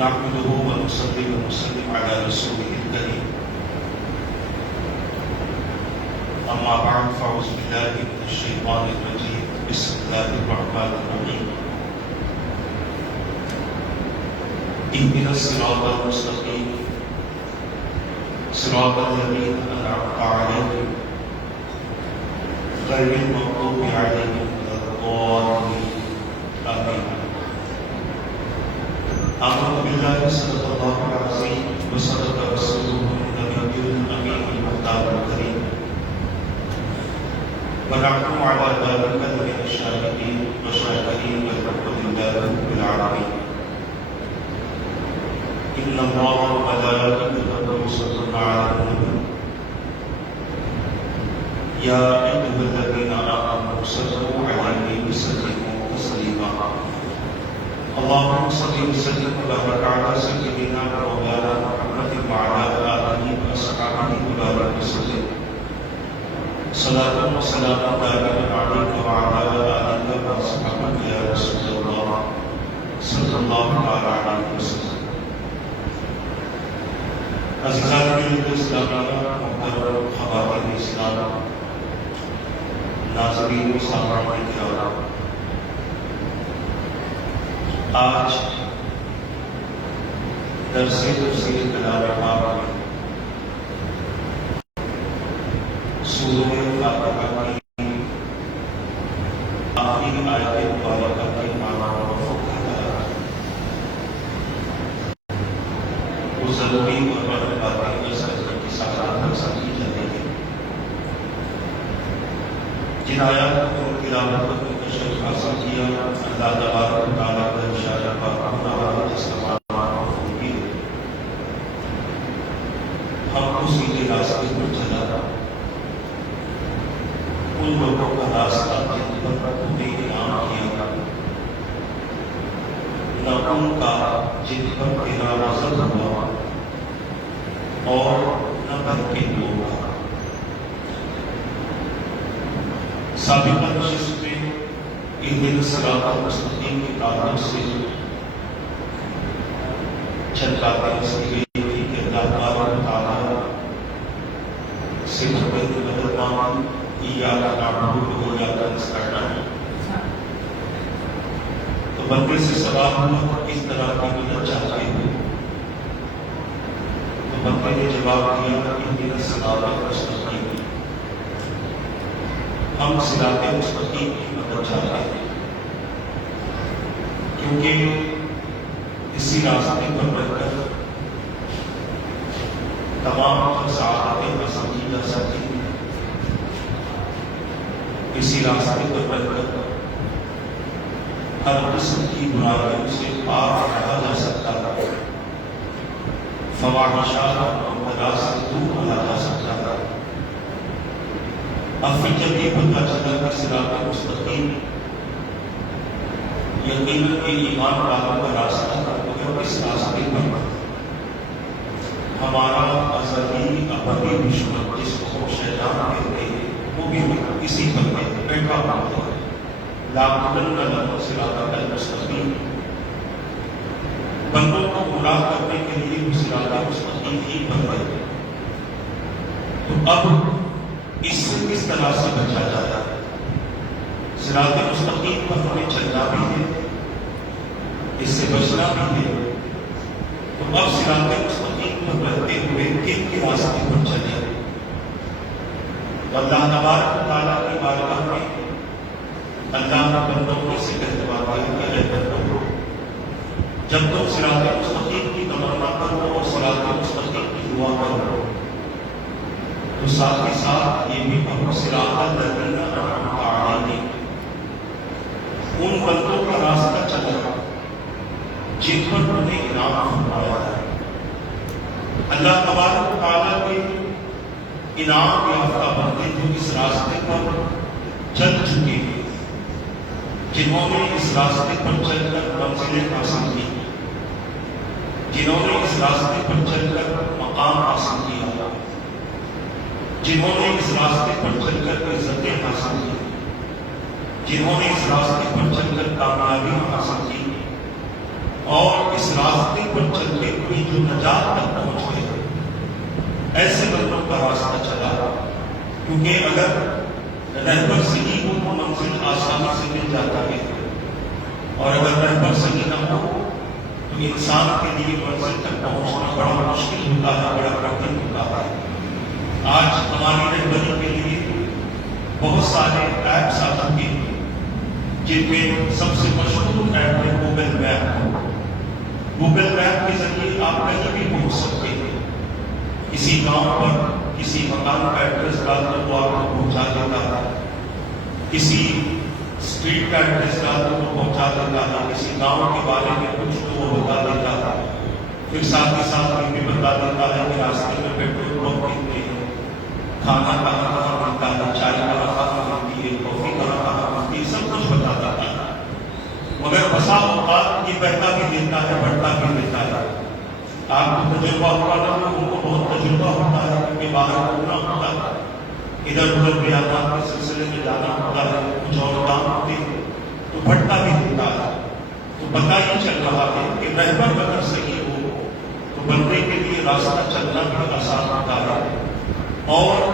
نحمده ونصلي ونسلم على رسوله الكريم أما بعد فأعوذ بالله من الشيطان الرجيم بسم الله الرحمن الرحيم اهدنا الصراط المستقيم صراط الذين أنعمت عليهم غير المغضوب عليهم ولا الضالين آمين. آمنت بالله صدق الله العظيم وصدق رسوله النبي الأمين المختار الكريم ونحن على ذلك من الشاهدين والشاكرين والحمد لله رب العالمين. إن الله وملائكته يصلون على النبي يا أيها الذين آمنوا صلوا عليه وسلموا تسليما. اللهم صل وسلم وبارك على سيدنا مولانا محمد وعلى آله وأصحابه وبارك وسلم. صلاة وسلام دائما عليك وعلى آلك وأصحابك يا رسول الله صلى الله عليه وسلم. عزیزان اسلام محترم خواتین اسلام ناظرین و سامعین کرام، آج درس تفسیر کلام پاک میں سورہ فاتحہ کی آخری آیت مبارکہ کے معنی و مفہوم وہ ضروری اور بڑی باتیں اس حضرت کی ساتھ سمجھی جاتی ہیں. جن آیات کو تلاوت کرنے کا شرف حاصل کیا اللہ تبارک و تعالیٰ کا ارشاد پاک جس کا معنی ہے ہم کو سیدھے راستے پر چلا ان لوگوں کا راستہ جن پر تمہیں انعام کیا نہ ان کا جن پر تیرا نظر ہوا اور نہ بن کے لوگ. سابقہ نشست میں اہدنا الصراط المستقیم کے تعلق سے چند باتیں اس کی گئی تھی کہ اللہ تبارک و تعالیٰ سے مدد مانگی ایاک نعبد و ایاک نستعین. تو بندے سے سوال ہوا کس طرح کی مدد چاہتے ہو؟ تو بندے نے جواب دیا اہدنا الصراط المستقیم، ہم صراط مستقیم کی مدد چاہتے ہیں کیونکہ اسی راستے پر رہ کر تمام سعادتیں حاصل کی جا سکتی ہیں. اسی راستے پر رہ کر ہر قسم کی برائیوں سے پاک رہا جا سکتا ہے، فواحشات اور منکرات سے دور رہا جا سکتا ہے. اب پھر جب یہ پتہ چلا کہ صراط مستقیم یقیناً یہ ایمان والوں کا راستہ ہے، اس راستے پر ہمارا ازلی ابدی دشمن جس کو شیطان کہتے ہیں وہ بھی اسی پر بیٹھا ہوا ہے. لَأَقْعُدَنَّ لَهُمْ صِرَاطَكَ الْمُسْتَقِيمَ، بندوں کو گمراہ کرنے کے لیے وہ صراط مستقیم ہی پر ہے. تو اب اس سے کس طرح سے بچا جاتا ہے؟ صراط مستقیم پر ہمیں چلنا بھی ہے، اس سے بچنا بھی ہے. تو اب صراط مستقیم پر رہتے ہوئے کن کے راستے پر چلے؟ اللہ تبارک و تعالیٰ کی بارگاہ میں اللہ نے بندوں کو سے کہتوا دیا کہ اے بندوں، جب تم صراط مستقیم کی تمنا کرو اور صراط مستقیم کی دعا کرو تو ساتھ ہی ساتھ یہ بھی کہو صراط الذین انعمت علیہم، ان بندوں کا راستہ چلا جن پر انہیں انعام فرمایا ہے. اللہ تبارک و تعالیٰ کے انعام یافتہ بندے جو اس راستے پر چل چکے ہیں، جنہوں نے اس راستے پر چل کر منزلیں حاصل کی، جنہوں نے اس راستے پر چل کر مقام حاصل کیا، جنہوں نے اس راستے پر چل کر عزتیں حاصل کی، جنہوں نے اس راستے پر چل کر کامیابیاں حاصل کی اور اس راستے پر چلتے ہوئے جو نجات تک پہنچ گئے، ایسے بندوں کا راستہ چلا، کیونکہ اگر رہبر صحیح ہو تو منزل آسانی سے مل جاتا ہے، اور اگر رہبر صحیح نہ ہو تو انسان کے لیے منزل تک پہنچنا بڑا مشکل ہوتا ہے، بڑا کٹھن ہوتا ہے۔ آج ہماری رہبری کے لیے بہت سارے ایپس آ چکے ہیں، جن میں سب سے مشہور ایپ ہے گوگل میپ۔ گوگل میپ کے ذریعے آپ کہیں بھی پہنچ سکتے ہیں۔ کسی گاؤں پر کسی مکان کا ایڈریس ڈال کر وہ آپ کو پہنچا دیتا ہے، کسی اسٹریٹ کا ایڈریس ڈال کر وہ پہنچا دیتا ہے، کسی گاؤں کے بارے میں کچھ تو وہ بتا دیتا ہے، پھر ساتھ ہی ساتھ یہ بھی بتا دیتا ہے کہ راستے میں پیٹرول پمپ کتنے ہیں، کھانا کہاں کہاں ملتا ہے، چائے کہاں کہاں ملتی ہے، کافی کہاں کہاں ملتی ہے، سب کچھ بتا دیتا ہے۔ مگر بسا اوقات یہ بہتا بھی دیتا ہے، بڑھتا بھی دیتا ہے۔ آپ کو تجربہ ہوا نہ ہو، ان کو بہت تجربہ ہوتا ہے، کیونکہ باہر گھومنا ہوتا ہے، ادھر ادھر بیانات کے سلسلے میں جانا ہوتا ہے، کچھ اور کام ہوتے ہیں، تو بڑھتا بھی دیتا ہے۔ تو پتہ ہی چل رہا ہے کہ رہبر اگر صحیح ہو تو بندے کے لیے راستہ چلنا بھی آسان ہوتا ہے، اور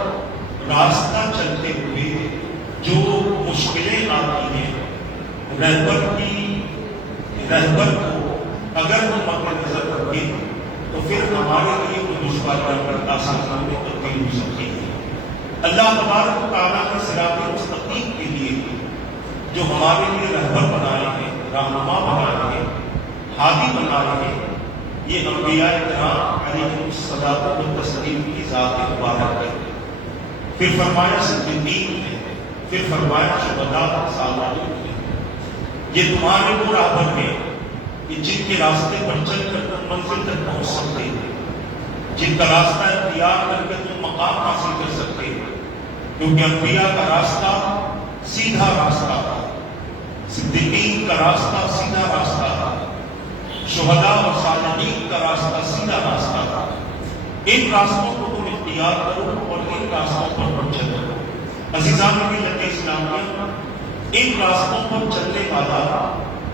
راستہ چلتے ہوئے جو مشکلیں آتی ہیں، رہبر کو اگر وہ مد نظر رکھے تو پھر ہمارے لیے وہ دشواریاں آسان میں تبدیل ہو سکتی ہیں۔ اللہ تبارک و تعالیٰ نے صراط مستقیم کے لیے جو ہمارے لیے رہبر بنائے ہیں، رہنما بنائے ہیں، ہادی بنائے ہیں، یہ انبیاء کرام علیہم الصلاۃ والتسلیم کی ذات مبارک ہے۔ پھر فرمایا صدیقین ہے، پھر فرمایا شہداء صالحین ہے۔ یہ تمہارے وہ راہبر ہیں کہ جن کے راستے پر چل کر تم منزل تک پہنچ سکتے ہیں، جن کا راستہ اختیار کر کے تم مقام حاصل کر سکتے ہیں، کیونکہ انبیاء کا راستہ سیدھا راستہ تھا، صدیقین کا راستہ سیدھا راستہ تھا، شہداء اور صالحین کا راستہ سیدھا راستہ تھا۔ ان راستوں کو تم اختیار کرو اور ان راستوں پر چلو۔ عزیزان ملت اسلامیہ، ان راستوں پر چلنے والا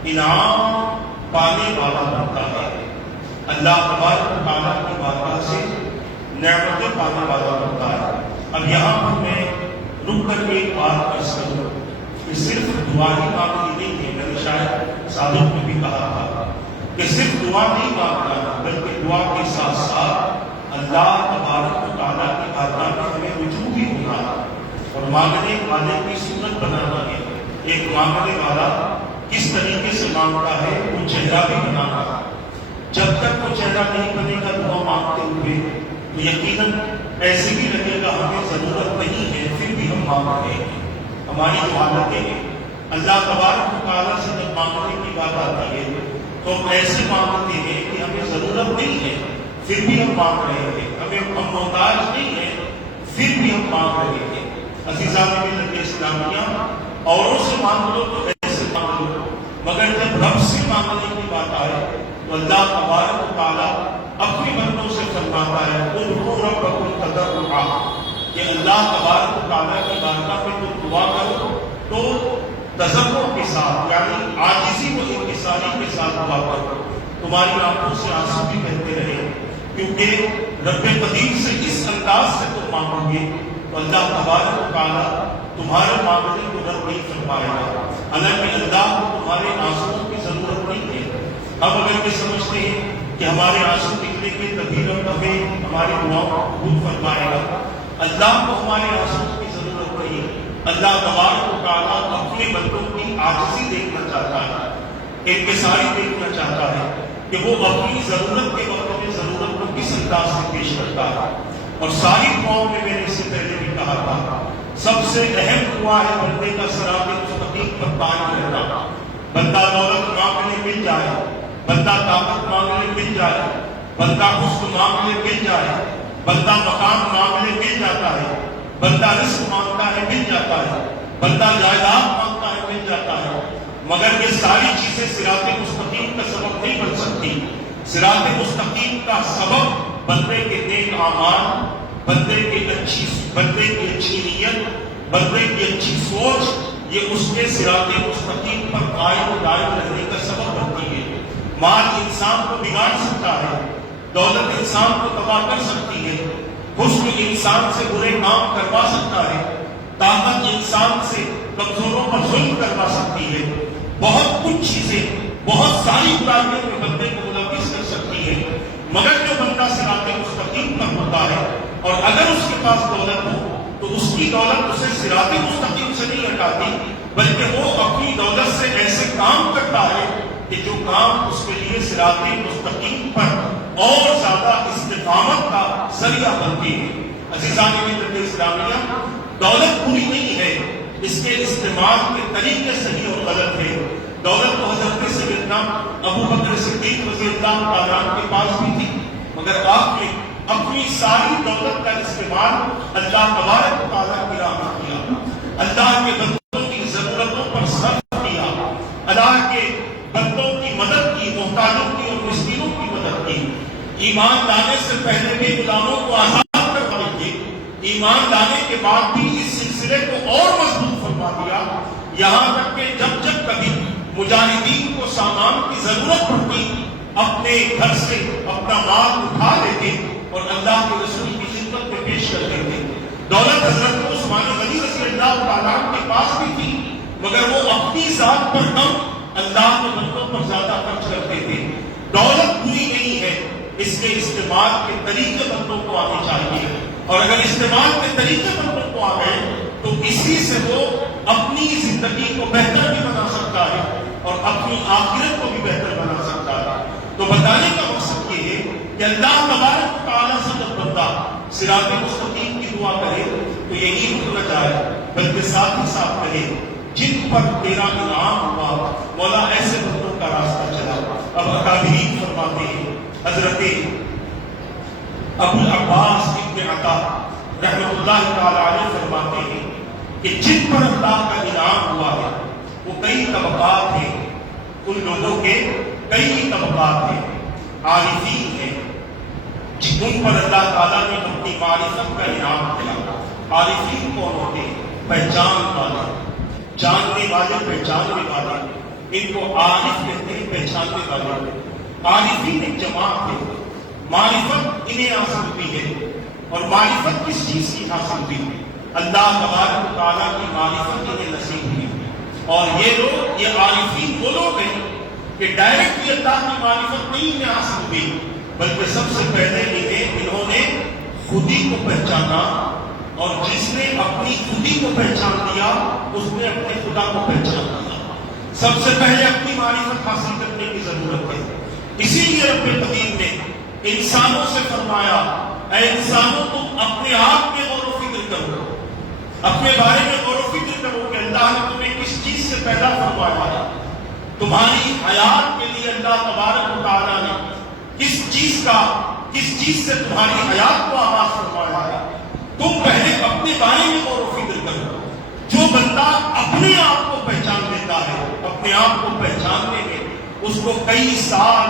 انعام پانے والا بنتا ہے، اللہ تبارک و تعالیٰ کی بارگاہ سے نعمتیں پانے والا بنتا ہے۔ اب یہاں پر میں رک کر ایک بات عرض کروں کہ صرف دعا ہی مانگنی نہیں ہے، میں نے شاید صادق میں بھی کہا تھا کہ صرف دعا نہیں مانگنا، بلکہ دعا کے ساتھ ساتھ اللہ تبارک و تعالیٰ کی بارگاہ میں ہمیں رجوع بھی ہونا ہے اور مانگنے والے کی صورت بنانا ہے۔ ایک مانگنے والا کس طریقے سے مانگتا ہے وہ چہرہ بھی بنانا ہے۔ جب تک وہ چہرہ نہیں بنے گا دعا مانگتے ہوئے تو یقیناً ایسے بھی لگے گا ہمیں ضرورت نہیں ہے، پھر بھی ہم مانگ رہے ہیں۔ ہماری جو حالتیں ہیں، اللہ تبارک و تعالیٰ سے جب مانگنے کی بات آتی ہے تو ہم ایسے مانگتے ہیں کہ ہمیں ضرورت نہیں ہے، پھر بھی ہم مانگ رہے ہیں، ہم محتاج نہیں ہیں، پھر بھی ہم مانگ رہے ہیں۔ عزیزان ملت اسلامیہ، اوروں سے مانگ لو تو ایسے مانگ لو، مگر جب رب سے مانگنے کی بات آئے تو اللہ تبارک و تعالیٰ اپنے بندوں سے فرماتا ہے ادعوا ربکم تضرعا، کہ اللہ تبارک و تعالیٰ کی بارگاہ میں تم دعا کرو تو تضرع کے ساتھ، یعنی عاجزی و انکساری کے ساتھ دعا کرو، تمہاری آنکھوں سے آنسو بھی بہتے رہے، کیونکہ رب قدیر سے اس انداز سے تم مانگو گے تو اللہ تبارک و تعالیٰ تمہارے معاملے کو رد نہیں فرمائے گا۔ حالانکہ اللہ کو تمہارے آنسوؤں کی ضرورت نہیں ہے۔ اب اگر یہ سمجھتے ہیں کہ ہمارے آنسو نکلیں گے تبھی رب ہمیں ہماری دعاؤں کو قبول فرمائے گا، اللہ کو ہمارے آنسوؤں کی ضرورت نہیں ہے۔ اللہ تبارک و تعالیٰ اپنے بندوں کی عاجزی دیکھنا چاہتا ہے، انکساری دیکھنا چاہتا ہے کہ وہ اپنی ضرورت کے وقت میں ضرورت کو کس انداز سے پیش کرتا ہے۔ اور ساری دعاؤں میں نے اس سے پہلے بھی کہا تھا، سب سے اہم دعا ہے بندے کا صراط مستقیم پر قائم رہنا۔ بندہ دولت مانگنے مل جائے، بندہ طاقت مانگنے مل جائے، بندہ حسن مانگنے مل جائے، بندہ مکان مانگنے مل جاتا ہے، بندہ رزق مانگتا ہے مل جاتا ہے، بندہ جائیداد مانگتا ہے مل جاتا ہے، مگر یہ ساری چیزیں صراط مستقیم کا سبب نہیں بن سکتی۔ صراط مستقیم کا سبب بندے کے نیک اعمال، بندے کی اچھی نیت، بندے کی اچھی سوچ، یہ اس کے صراط مستقیم پر قائم و دائم رہنے کا سبب بنتی ہے۔ مال انسان کو بگاڑ سکتا ہے، دولت انسان کو تباہ کر سکتی ہے، حسن انسان سے برے کام کروا سکتا ہے، طاقت انسان سے کمزوروں پر ظلم کروا سکتی ہے، بہت کچھ چیزیں، بہت ساری برائیوں میں بندے کو ملوث کر سکتی ہے، مگر جو بندہ صراط مستقیم پر ہوتا ہے اور اگر اس کے پاس دولت ہو تو اس کی دولت اسے صراط مستقیم سے نہیں ہٹاتی، بلکہ وہ اپنی دولت سے ایسے کام کرتا ہے کہ جو کام اس کے لیے صراط مستقیم پر اور زیادہ استقامت کا ذریعہ بنتی ہے۔ عزیزان ملت اسلامیہ، دولت بری نہیں ہے، اس کے استعمال کے طریقے صحیح اور غلط ہے۔ دولت تو حضرت سیدنا ابو بکر صدیق رضی اللہ تعالیٰ عنہ کے پاس بھی تھی، مگر آپ نے اپنی ساری دولت کا استعمال اللہ تبارک و تعالیٰ کی راہ میں کیا، اللہ کے بندوں کی ضرورتوں پر صرف کیا، اللہ کے بندوں کی مدد کی، محتاجوں کی اور مسکینوں کی مدد کی۔ ایمان لانے سے پہلے بھی غلاموں کو آزاد کروا دیے، ایمان لانے کے بعد بھی اس سلسلے کو اور مضبوط فرما دیا، یہاں تک کہ جب جب کبھی مجاہدین کو سامان کی ضرورت پڑتی اپنے گھر سے اپنا مال اٹھا لیتے اور اللہ کے رسول کی خدمت میں پیش کر دیتے۔ دولت حضرت عثمان غنی رضی اللہ تعالیٰ عنہ کے پاس بھی تھی، مگر وہ اپنی ذات پر کم، اللہ کے بندوں پر زیادہ خرچ کرتے تھے۔ دولت بری نہیں ہے، اس کے استعمال کے طریقے بندوں کو آنے چاہیے، اور اگر استعمال کے طریقے بندوں کو آ گئے تو اسی سے وہ اپنی زندگی کو بہتر بھی بنا سکتا ہے اور اپنی آخرت کو بھی بہتر بنا سکتا ہے۔ تو بتانے کا مقصد یہ ہے کہ اللہ تبارک و تعالیٰ سے جب بندہ صراط مستقیم کی دعا کرے تو یہی رک نہ جائے، بلکہ ساتھ ہی ساتھ کہے جن پر تیرا انعام ہوا مولا ایسے بندوں کا راستہ چلا۔ اب اکابرین فرماتے ہیں، حضرت ابو العباس ابن عطا رحمۃ اللہ تعالی علیہ فرماتے ہیں کہ جن پر اللہ کا انعام ہوا ہے وہ کئی طبقات ہیں، ان لوگوں کے کئی طبقات ہیں، عارفین ہیں جن پر اللہ تعالیٰ نے اپنی معرفت کا انعام کیا۔ عارفین کون ہوتے ہیں؟ پہچان والے، جاننے والے، پہچاننے والے، ان کو عارف کہتے ہیں، پہچاننے والے۔ عارفین ایک جماعت ہے، معرفت انہیں حاصل ہوئی ہے، اور معرفت کس چیز کی حاصل ہوئی ہے؟ اللہ تبارک و تعالیٰ کی معرفت انہیں نصیب ہوئی، اور یہ لوگ، یہ عارفین وہ لوگ ہیں کہ ڈائریکٹلی اللہ کی معرفت نہیں انہیں حاصل ہوئی، بلکہ سب سے پہلے انہوں نے خودی کو پہچانا، اور جس نے اپنی خودی کو پہچان لیا اس نے اپنے خدا کو پہچان لیا۔ سب سے پہلے اپنی معرفت حاصل کرنے کی ضرورت ہے۔ اسی لیے رب قدیم نے انسانوں سے فرمایا، اے انسانوں تم اپنے آپ میں غور و فکر کرو، اپنے بارے میں غور و فکر کرو کہ اللہ نے تمہیں کس چیز سے پیدا فرمایا ہے، تمہاری حیات کے لیے اللہ تبارک و تعالیٰ نے کس چیز سے تمہاری حیات کو آغاز فرمایا ہے۔ تم پہلے اپنے بارے میں غور و فکر کرو۔ جو بندہ اپنے آپ کو پہچان لیتا ہے، اپنے آپ کو پہچاننے میں اس کو کئی سال،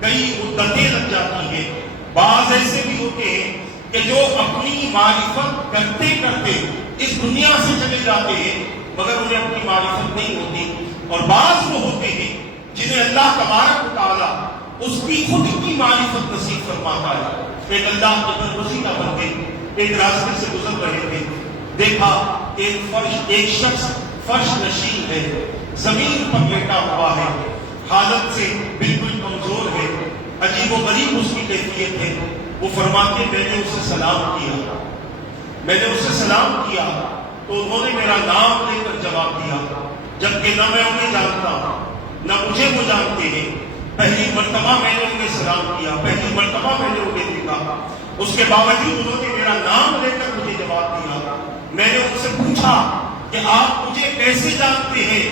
کئی مدتیں لگ جاتی ہیں۔ بعض ایسے بھی ہوتے ہیں کہ جو اپنی معرفت کرتے کرتے اس دنیا سے چلے جاتے ہیں مگر انہیں اپنی معرفت نہیں ہوتی، اور بعض وہ ہوتے ہیں جنہیں اللہ تبارک و تعالیٰ اس کی خود کی معرفت نصیب فرماتا ہے۔ ایک اللہ کے برگزیدہ بندے ایک راستے سے گزر رہے تھے، دیکھا ایک شخص فرش نشین ہے، زمین پر لیٹا ہوا ہے، حالت سے بالکل کمزور ہے، عجیب و غریب اس کی کیفیت ہے۔ وہ فرماتے میں نے اسے سلام کیا تو انہوں نے میرا نام لے کر جواب دیا، جبکہ نہ میں انہیں جانتا ہوں نہ مجھے وہ جانتے ہیں۔ پہلی مرتبہ میں نے انہیں سلام کیا، پہلی مرتبہ میں نے انہیں دیکھا، اس کے باوجود انہوں نے میرا نام لے کر مجھے جواب دیا۔ میں نے ان سے پوچھا کہ آپ مجھے کیسے جانتے ہیں؟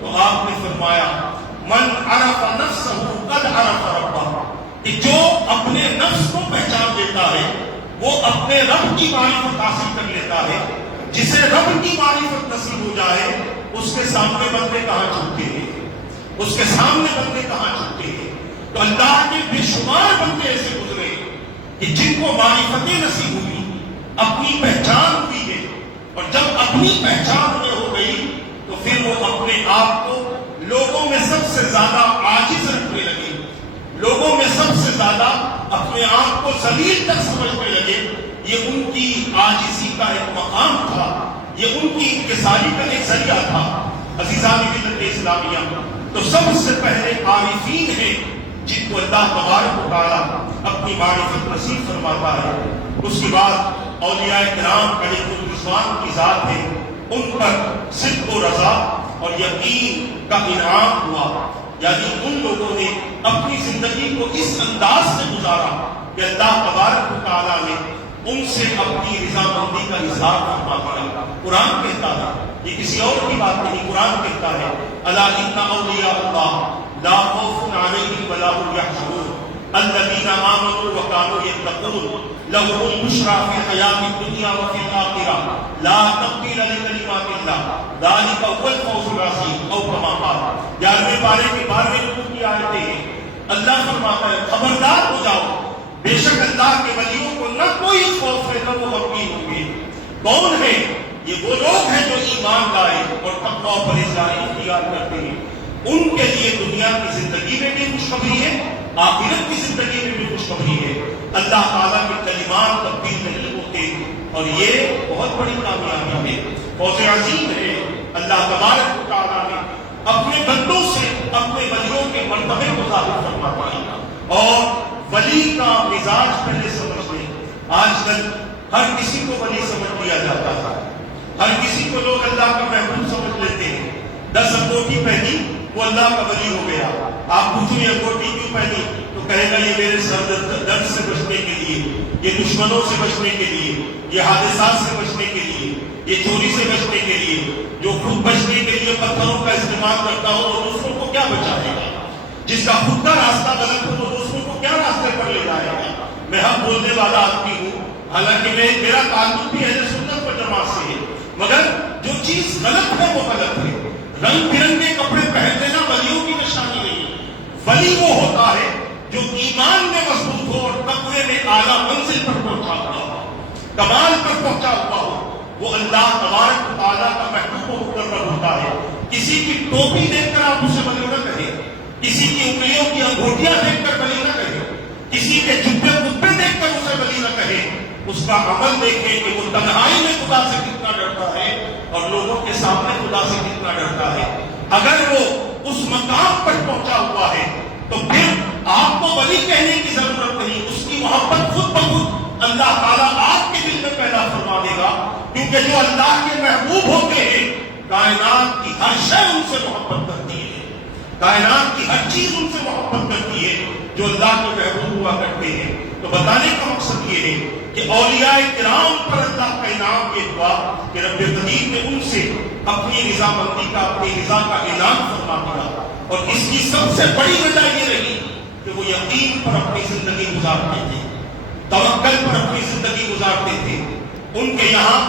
تو آپ نے فرمایا من عرف نفسہ قد عرف ربہ، کہ جو اپنے نفس کو پہچان لیتا ہے وہ اپنے رب کی معرفت حاصل کر لیتا ہے۔ جسے رب کی معرفت نصیب ہو جائے اس کے سامنے بندے کہاں چھوٹتے ہیں، اس کے سامنے بندے کہاں چھوٹتے ہیں۔ تو اللہ کے بے شمار بندے ایسے گزرے کہ جن کو معرفتیں نصیب ہوئی، اپنی پہچان ہوئی ہے، اور جب اپنی پہچان انہیں ہو گئی تو پھر وہ اپنے آپ کو لوگوں میں سب سے زیادہ عاجز رکھنے لگے، لوگوں میں سب سے زیادہ اپنے آپ کو ذلیل تک سمجھنے لگے، یہ ان کی عاجزی کا ایک مقام تھا، یہ ان کی انکساری کا ایک ذریعہ تھا۔ عزیزان ملت اسلامیہ، تو سب سے پہلے عارفین ہیں جن کو اللہ تبارک و تعالیٰ اپنی معرفت نصیب فرماتا ہے۔ اس کے بعد اولیاء کرام علیہ الرضوان کی ذات ہے، ان پر صدق و رضا اور یقین کا انعام ہوا، یعنی ان لوگوں نے اپنی زندگی کو اس انداز سے گزارا کہ اللہ تبارک و تعالیٰ نے ان سے اپنی رضامندی کا اظہار فرما دیا۔ قرآن کہتا ہے، یہ کسی اور کی بات نہیں، قرآن کہتا ہے الا ان اولیاء اللہ لا خوف علیہم ولا هم یحزنون الذین آمنوا وكانوا يتقون لهم البشرى في الحیاۃ الدنیا وفی الآخرہ لا تبدیل لکلمات اللہ ذلک هو الفوز العظیم، او کما قال۔ 11ویں پارے کی 12ویں رکوع کی آیتیں ہیں۔ اللہ فرماتا ہے خبردار ہو جاؤ، بے شک اللہ کے ولیوں کو نہ کوئی خوف ہے نہ وہ غمگین ہوں گے۔ کون ہے یہ؟ وہ لوگ ہیں جو ایمان لائے اور تقویٰ و پرہیزگاری اختیار کرتے ہیں، ان کے لیے دنیا کی زندگی میں بھی خوشخبری ہے، آخرت کی زندگی میں بھی خوشخبری ہے۔ اللہ تعالیٰ کے کلمات تبدیل نہیں ہوتے، اور یہ بہت بڑی کامیابی ہے، فوز عظیم ہے۔ اللہ تبارک و تعالیٰ نے اپنے بندوں سے اپنے ولیوں کے مرتبے کو ظاہر فرماتا ہے، اور ولی کا مزاج پہلے سمجھ لیں۔ آج کل ہر کسی کو ولی سمجھ لیا جاتا ہے، ہر کسی کو لوگ اللہ کا محبوب سمجھ لیتے ہیں۔ 10 انگوٹھی پہنی وہ اللہ کا ولی ہو گیا۔ آپ پوچھو یہ انگوٹھی کیوں پہنی، تو کہے گا یہ میرے سر درد سے بچنے کے لیے، یہ دشمنوں سے بچنے کے لیے، یہ حادثات سے بچنے کے لیے، یہ چوری سے بچنے کے لیے۔ جو خود بچنے کے لیے پتھروں کا استعمال کرتا ہو وہ دوسروں کو کیا بچائے گا؟ جس کا خود کا راستہ غلط ہو وہ دوسروں کو کیا راستے پر لے جائے گا؟ میں حق بولنے والا آدمی ہوں، حالانکہ میرا تعلق بھی اہل سنت و جماعت سے ہے، مگر جو چیز غلط ہے وہ غلط ہے۔ رنگ برنگے کپڑے پہن لینا ولیوں کی نشانی نہیں۔ ولی وہ ہوتا ہے جو ایمان میں مضبوط ہو اور تقوی میں اعلیٰ منزل پر پہنچا ہوا ہو، کمال پر پہنچا ہوا ہو، وہ اللہ تبارک و تعالیٰ کا محبوب و مقرب ہوتا ہے۔ کسی کی ٹوپی دیکھ کر آپ اسے ولی نہ کہیں، کسی کی انگلیوں کی انگوٹھیاں دیکھ کر ولی نہ کہیں، کسی کے جبے کبے دیکھ کر اسے ولی نہ کہیں۔ اس کا عمل دیکھیں کہ وہ تنہائی میں خدا سے کتنا ڈرتا ہے اور لوگوں کے سامنے خدا سے کتنا ڈرتا ہے۔ اگر وہ اس مقام پر پہنچا ہوا ہے تو پھر آپ کو ولی کہنے کی ضرورت نہیں، اس کی محبت خود بخود اللہ تعالیٰ آپ کے دل میں پیدا فرما دے گا، کیونکہ جو اللہ کے محبوب ہوتے ہیں کائنات کی ہر شے ان سے محبت کرتی ہے، کائنات کی ہر چیز ان سے محبت کرتی ہے جو اللہ کے محبوب ہوا کرتے ہیں۔ تو بتانے کا مقصد یہ ہے کہ اولیاء کرام پر اللہ کا انعام یہ ہوا کہ رب قدیر نے ان سے اپنی رضامندی کا، اپنی رضا کا اعلان فرما دیا، اور اس کی سب سے بڑی وجہ یہ رہی کہ وہ یقین پر اپنی زندگی گزارتے تھے، توکل پر اپنی زندگی گزارتے تھے۔ ان کے یہاں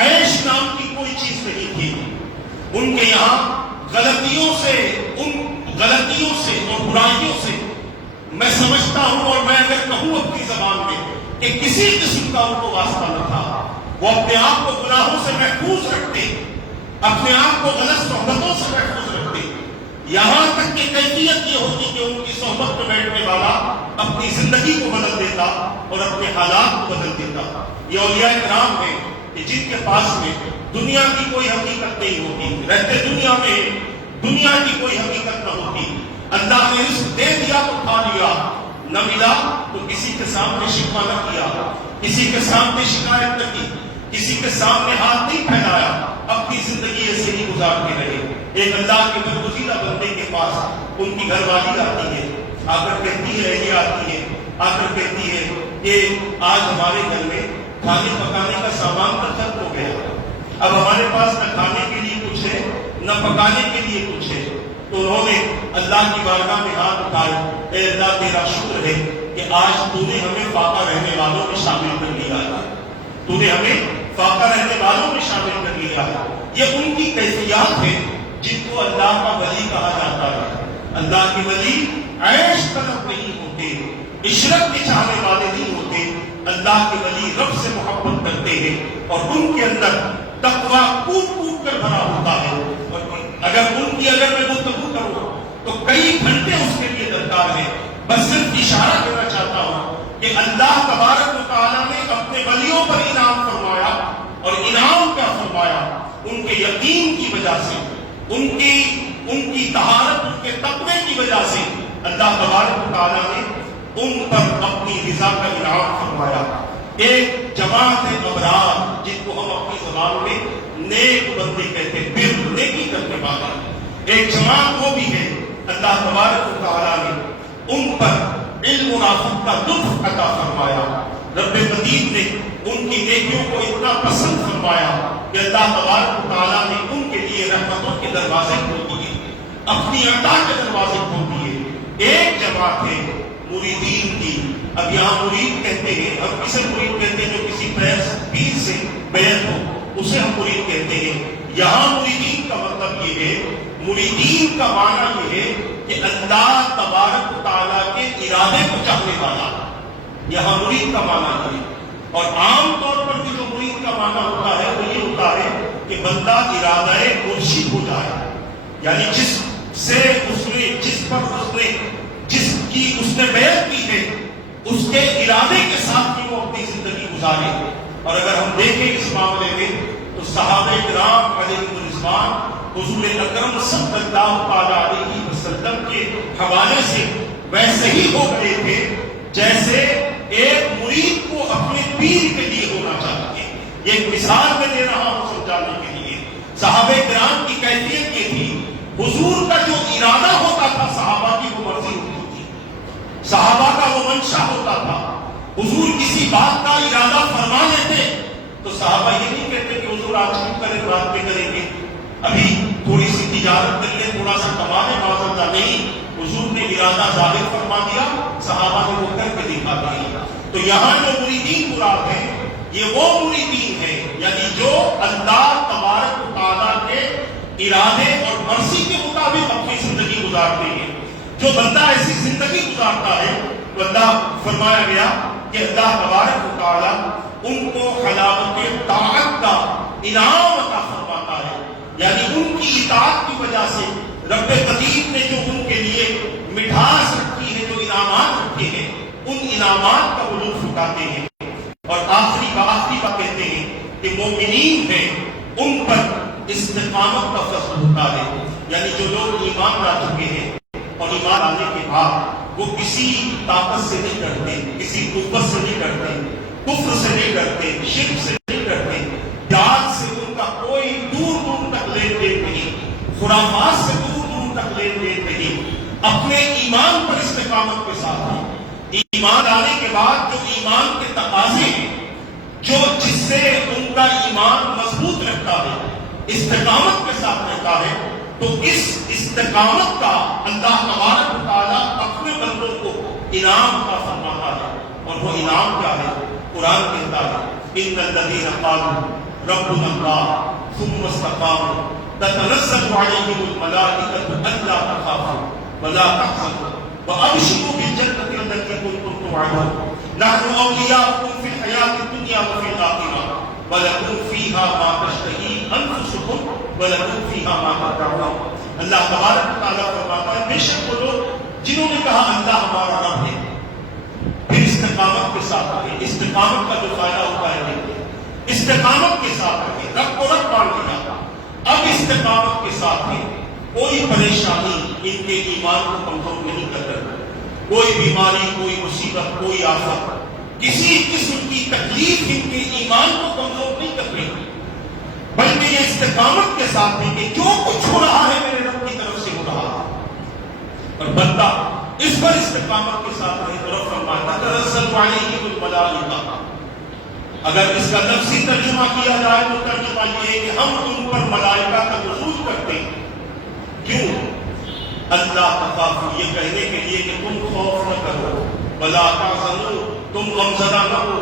عیش نام کی کوئی چیز نہیں تھی، ان کے یہاں غلطیوں سے اور برائیوں سے میں سمجھتا ہوں، اور میں اگر کہوں اپنی زبان میں کہ کسی قسم کا ان کو واسطہ نہ تھا۔ وہ اپنے آپ کو گناہوں سے محفوظ رکھتے، اپنے آپ کو غلط صحبتوں سے محفوظ رکھتے، یہاں تک کہ کیفیت یہ ہوتی کہ ان کی صحبت میں بیٹھنے والا اپنی زندگی کو بدل دیتا اور اپنے حالات کو بدل دیتا۔ یہ اولیاء کرام ہیں کہ جن کے پاس میں دنیا کی کوئی حقیقت نہیں ہوتی، رہتے دنیا میں دنیا کی کوئی حقیقت نہ ہوتی۔ اللہ نے رزق دے دیا تو کھا لیا، نہ ملا تو کسی کے سامنے شکوہ نہ کیا، کسی کے سامنے شکایت نہ کی، کسی کے سامنے ہاتھ نہیں پھیلایا، اپنی زندگی ایسے ہی گزارتے رہے۔ ایک اللہ کے برگزیدہ بندے کے پاس ان کی گھر والی آتی ہے، آ کر کہتی ہے، یہ آتی ہے آ کر کہتی ہے کہ آج ہمارے گھر میں کھانے پکانے کا سامان ختم ہو گیا، اب ہمارے پاس نہ کھانے کے لیے کچھ ہے نہ پکانے کے لیے کچھ ہے۔ تو انہوں نے اللہ کی بارگاہ میں ہاتھ اٹھائے، اے اللہ تیرا شکر ہے کہ آج تو نے ہمیں فاقہ رہنے والوں میں شامل کر لیا ہے، تو نے ہمیں فاقہ رہنے والوں میں شامل کر لیا ہے۔ یہ ان کی کیفیات ہے جن کو اللہ کا ولی کہا جاتا ہے۔ اللہ کے ولی عیش طلب نہیں ہوتے، عشرت کے چاہنے والے نہیں ہوتے، اللہ کے ولی رب سے محبت کرتے ہیں اور ان کے اندر تقویٰ کوٹ کوٹ کر بھرا ہوتا ہے۔ اور اگر میں گفتگو کروں تو کئی گھنٹے اس کے لیے درکار ہے۔ بس صرف اشارہ دینا چاہتا ہوں کہ اللہ تبارک و تعالیٰ نے اپنے ولیوں پر انعام فرمایا، اور انعام کیا فرمایا؟ ان کے یقین کی وجہ سے، ان کی طہارت، ان کے تقوی کی وجہ سے اللہ تبارک و تعالیٰ نے ان پر اپنی رضا کا انعام فرمایا۔ ایک جماعت ہے ابرار، جن کو ہم اپنی زبان میں نیک بندے کہتے ہیں، پھر نیکی کرنے والے۔ ایک جماعت وہ بھی ہے اللہ تبارک و تعالیٰ نے ان پر علم و رافت کا لطف عطا فرمایا۔ رب مجید نے ان کی نیکیوں کو اتنا پسند فرمایا کہ اللہ تبارک و تعالیٰ نے ان کے لیے رحمتوں کے دروازے کھول دیے، اپنی عطا کے دروازے کھول دیے۔ ایک جماعت ہے مریدین کی۔ اب یہاں مرید کہتے ہیں، ہم کسے مرید کہتے ہیں؟ جو کسی پیر سے بیعت ہو، اسے ہم مرید کہتے ہیں۔ یہاں مریدین کا مطلب یہ ہے، مریدین کا معنی یہ ہے کہ اللہ تبارک و تعالیٰ کے ارادے کو چاہنے والا، یہاں مرید کا معنی یہ ہے۔ اور عام طور پر جو مرید کا معنی ہوتا ہے وہ یہ ہوتا ہے کہ بندہ ارادہ مرشد ہو جائے، یعنی جس کی اس نے بیعت کی ہے، اس کے ارادے کے ساتھ ہی وہ اپنی زندگی گزارے۔ اور اگر ہم دیکھیں اس معاملے میں تو صحابہ کرام علیہم الرضوان حضور اکرم صلی اللہ علیہ وسلم کے حوالے سے ویسے ہی ہو گئے تھے جیسے ایک مرید کو اپنے پیر کے لیے ہونا چاہیے۔ یہ ایک مثال میں دے رہا ہوں سمجھانے کے لیے۔ صحابہ کرام کی کیفیت یہ تھی، حضور کا جو ارادہ ہوتا تھا صحابہ کی وہ مرضی ہوتی تھی، صحابہ کا وہ منشا ہوتا تھا۔ حضور کسی بات کا ارادہ فرما لیتے تو صحابہ یہ نہیں کہتے کہ حضور آج کیوں کریں، رات میں کریں گے، ابھی تھوڑی سی تجارت کر لیں، تھوڑا سا کما لیں، معذرت نہیں، حضور نے ارادہ ظاہر فرما دیا، صحابہ نے وہ کر کے دکھا دیا۔ تو یہاں جو مریدین مراد ہیں یہ وہ مریدین ہیں، یعنی جو اللہ تبارک و تعالیٰ کے ارادے اور مرضی کے مطابق اپنی زندگی گزارتے ہیں۔ جو بندہ ایسی زندگی گزارتا ہے تو اللہ فرمایا گیا کہ اللہ تبارک و تعالیٰ ان کو حلاوت طاعت کا انعام عطا فرماتا ہے، یعنی ان کی اطاعت کی وجہ سے رب قدیر نے جو ان کے لیے مٹھاس رکھی ہے، جو انعامات رکھے ہیں، ان انعامات کا وہ لطف اٹھاتے ہیں۔ اور آخری بات کہتے ہیں کہ مومنین ہیں ان پر استقامت کا فضل ہوتا ہے، یعنی جو لوگ ایمان لا چکے ہیں اور ایمان آنے کے بعد وہ کسی طاقت سے نہیں ڈرتے، کسی قوت سے نہیں ڈرتے، کفر سے نہیں ڈرتے، شرک سے نہیں ڈرتے، بدعات سے ان کا کوئی دور دور تک لین دین نہیں، خرافات سے دور دور تک لین دین نہیں، اپنے ایمان پر استقامت کے ساتھ ہیں۔ ایمان آنے کے بعد جو ایمان کے تقاضے ہیں، جو جس سے ان کا ایمان مضبوط رہتا ہے، استقامت کے ساتھ رہتا ہے، تو اس استقامت کا اللہ تبارک و تعالیٰ اپنے بندوں کو انعام کا فرماتا ہے۔ اور وہ انعام کیا ہے؟ قرآن کہتا ہے ان الذین قالوا ربنا اللہ ثم استقاموا تتنزل علیہم الملائکۃ الا تخافوا ولا تحزنوا وابشروا بالجنة التي كنتم توعدون نحن اولیاؤکم فی الحیاة الدنیا وفی الآخرہ وَلَكُمْ فِيهَا مَا تَشْتَهِي أَنفُسُكُمْ وَلَكُمْ فِيهَا مَا تَدَّعُونَ۔ اللہ تبارک و تعالیٰ فرماتا ہے بے شک وہ لوگ جنہوں نے کہا اللہ ہمارا رب ہے، پھر استقامت کے ساتھ رہے۔ استقامت کا جو فائدہ ہوتا ہے دیکھیں، استقامت کے ساتھ رہے، رب کو رب مان لیا، اب استقامت کے ساتھ ہے، کوئی پریشانی ان کے ایمان کو کمزور نہیں کر رہی، کوئی بیماری، کوئی مصیبت، کوئی آفت، کسی قسم کی تکلیف ان کے ایمان کو کمزور نہیں کر رہی، بلکہ یہ استقامت کے ساتھ ہے کہ جو کچھ ہو رہا ہے میرے رب کی طرف سے ہو رہا ہے۔ اور بندہ اس پر استقامت کے ساتھ رہے تو رب فرماتا ہے تنزل علیہم الملائکۃ۔ اگر اس کا لفظی ترجمہ کیا جائے تو ترجمہ یہ ہے کہ ہم تم پر ملائکہ کا نزول کرتے ہیں۔ کیوں؟ اللہ تخافوا، یہ کہنے کے لیے کہ تم خوف نہ کرو، ولا تحزنوا، تم غمزدہ نہ ہو،